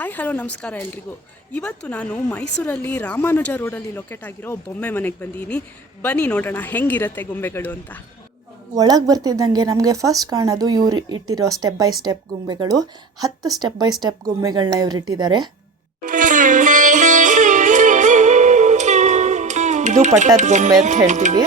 Hi hello ನಮಸ್ಕಾರ ಎಲ್ರಿಗೂ. ಇವತ್ತು ನಾನು ಮೈಸೂರಲ್ಲಿ ರಾಮಾನುಜ ರೋಡಲ್ಲಿ ಲೊಕೇಟ್ ಆಗಿರೋ ಬೊಂಬೆ ಮನೆಗೆ ಬಂದೀನಿ. ಬನ್ನಿ ನೋಡೋಣ ಹೆಂಗಿರುತ್ತೆ ಗೊಂಬೆಗಳು ಅಂತ. ಒಳಗೆ ಬರ್ತಿದ್ದಂಗೆ ನಮಗೆ ಫಸ್ಟ್ ಕಾಣೋದು ಇವ್ರು ಇಟ್ಟಿರೋ ಸ್ಟೆಪ್ ಬೈ ಸ್ಟೆಪ್ ಗೊಂಬೆಗಳು. 10 ಸ್ಟೆಪ್ ಬೈ ಸ್ಟೆಪ್ ಗೊಂಬೆಗಳನ್ನ ಇವ್ರು ಇಟ್ಟಿದ್ದಾರೆ. ಇದು ಪಟ್ಟದ ಗೊಂಬೆ ಅಂತ ಹೇಳ್ತೀವಿ.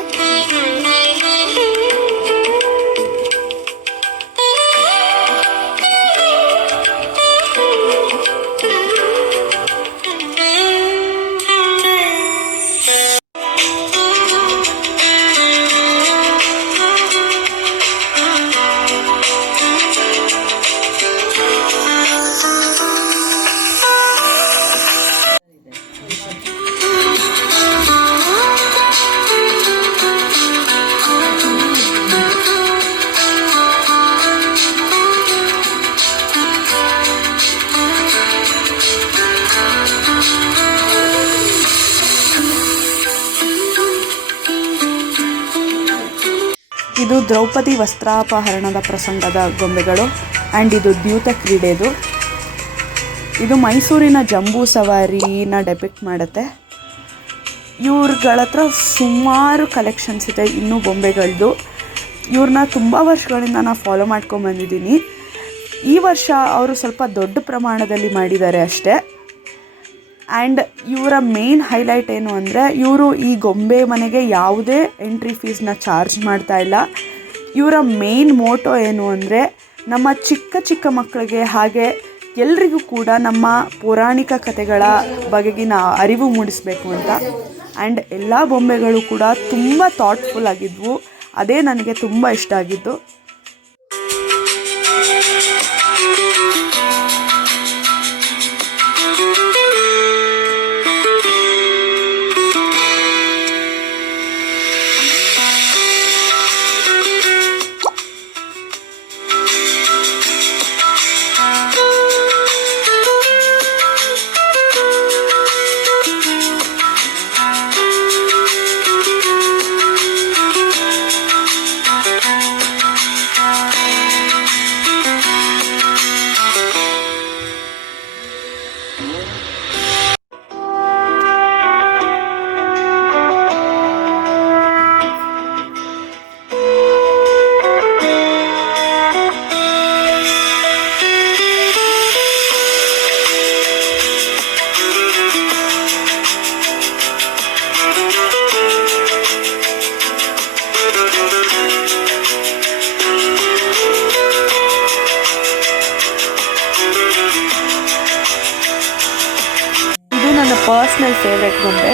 ಇದು ದ್ರೌಪದಿ ವಸ್ತ್ರಾಪಹರಣದ ಪ್ರಸಂಗದ ಗೊಂಬೆಗಳು ಆ್ಯಂಡ್ ಇದು ದ್ಯೂತ ಕ್ರೀಡೆದು. ಇದು ಮೈಸೂರಿನ ಜಂಬೂ ಸವಾರಿನ ಡೆಪಿಕ್ಟ್ ಮಾಡುತ್ತೆ. ಇವ್ರಗಳ ಹತ್ರ ಸುಮಾರು ಕಲೆಕ್ಷನ್ಸ್ ಇದೆ ಇನ್ನೂ ಗೊಂಬೆಗಳದ್ದು. ಇವ್ರನ್ನ ತುಂಬ ವರ್ಷಗಳಿಂದ ನಾನು ಫಾಲೋ ಮಾಡ್ಕೊಂಬಂದಿದ್ದೀನಿ. ಈ ವರ್ಷ ಅವರು ಸ್ವಲ್ಪ ದೊಡ್ಡ ಪ್ರಮಾಣದಲ್ಲಿ ಮಾಡಿದ್ದಾರೆ ಅಷ್ಟೇ. ಆ್ಯಂಡ್ ಇವರ ಮೇನ್ ಹೈಲೈಟ್ ಏನು ಅಂದರೆ ಇವರು ಈ ಗೊಂಬೆ ಮನೆಗೆ ಯಾವುದೇ ಎಂಟ್ರಿ ಫೀಸ್ನ ಚಾರ್ಜ್ ಮಾಡ್ತಾ ಇಲ್ಲ. ಇವರ ಮೇನ್ ಮೋಟೋ ಏನು ಅಂದರೆ ನಮ್ಮ ಚಿಕ್ಕ ಚಿಕ್ಕ ಮಕ್ಕಳಿಗೆ ಹಾಗೆ ಎಲ್ರಿಗೂ ಕೂಡ ನಮ್ಮ ಪೌರಾಣಿಕ ಕಥೆಗಳ ಬಗೆಗಿನ ಅರಿವು ಮೂಡಿಸಬೇಕು ಅಂತ. ಆ್ಯಂಡ್ ಎಲ್ಲ ಬೊಂಬೆಗಳು ಕೂಡ ತುಂಬ ಥಾಟ್ಫುಲ್ ಆಗಿದ್ವು. ಅದೇ ನನಗೆ ತುಂಬ ಇಷ್ಟ ಆಗಿದ್ದು. ನನ್ನ ಪರ್ಸ್ನಲ್ ಫೇವ್ರೆಟ್ ಗೊಂಬೆ.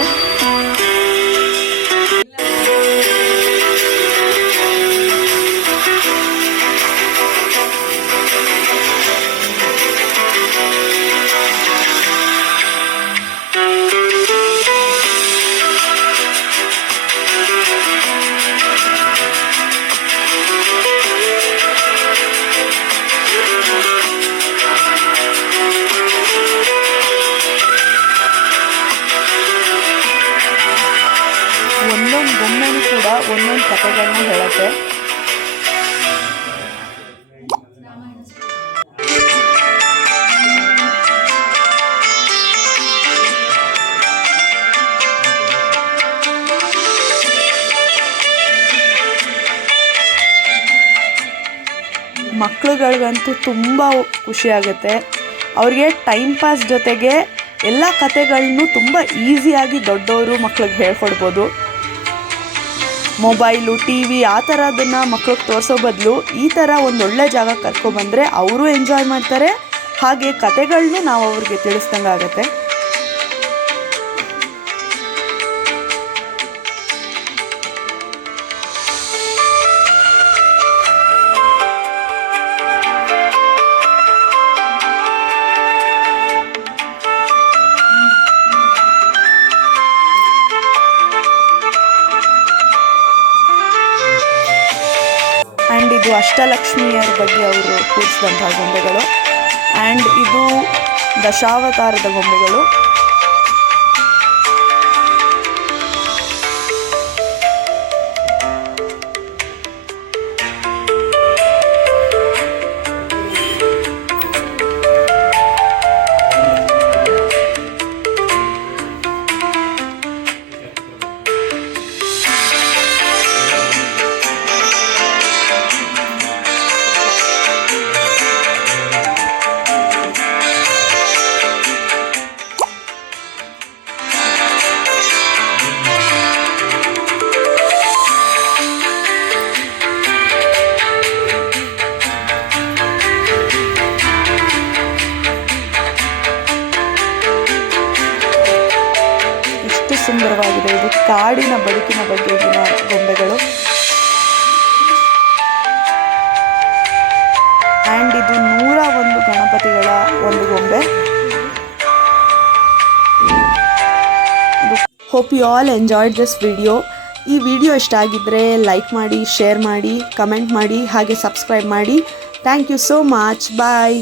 ಒಂದೊಂದು ಗೊಂಬೆನೂ ಕೂಡ ಒಂದೊಂದು ಕಥೆಗಳನ್ನ ಹೇಳುತ್ತೆ. ಮಕ್ಕಳುಗಳಿಗಂತೂ ತುಂಬ ಖುಷಿಯಾಗುತ್ತೆ. ಅವ್ರಿಗೆ ಟೈಮ್ ಪಾಸ್ ಜೊತೆಗೆ ಎಲ್ಲ ಕಥೆಗಳನ್ನೂ ತುಂಬ ಈಸಿಯಾಗಿ ದೊಡ್ಡವರು ಮಕ್ಳಿಗೆ ಹೇಳ್ಕೊಡ್ಬೋದು. ಮೊಬೈಲು, ಟಿ ವಿ ಆ ಥರದನ್ನು ಮಕ್ಳಿಗೆ ತೋರಿಸೋ ಬದಲು ಈ ಥರ ಒಂದೊಳ್ಳೆ ಜಾಗ ಕರ್ಕೊಬಂದರೆ ಅವರು ಎಂಜಾಯ್ ಮಾಡ್ತಾರೆ, ಹಾಗೆ ಕಥೆಗಳನ್ನೂ ನಾವು ಅವ್ರಿಗೆ ತಿಳಿಸ್ದಂಗೆ ಆಗುತ್ತೆ. ಆ್ಯಂಡ್ ಇದು ಅಷ್ಟಲಕ್ಷ್ಮಿಯರ ಬಗ್ಗೆ ಅವರು ಕೂರಿಸಿದಂತಹ ಗೊಂಬೆಗಳು. ಆ್ಯಂಡ್ ಇದು ದಶಾವತಾರದ ಗೊಂಬೆಗಳು. ಸುಂದರವಾಗಿದೆ. ಇದು ಕಾಡಿನ ಬದುಕಿನ ಬಗೆಗಿನ ಗೊಂಬೆಗಳು. ಆ್ಯಂಡ್ ಇದು 101 ಗಣಪತಿಗಳ ಒಂದು ಗೊಂಬೆ. Hope you all enjoyed this video. ಈ ವಿಡಿಯೋ ಇಷ್ಟ ಆಗಿದ್ದರೆ ಲೈಕ್ ಮಾಡಿ, ಶೇರ್ ಮಾಡಿ, ಕಮೆಂಟ್ ಮಾಡಿ, ಹಾಗೆ ಸಬ್ಸ್ಕ್ರೈಬ್ ಮಾಡಿ. Thank you so much. Bye.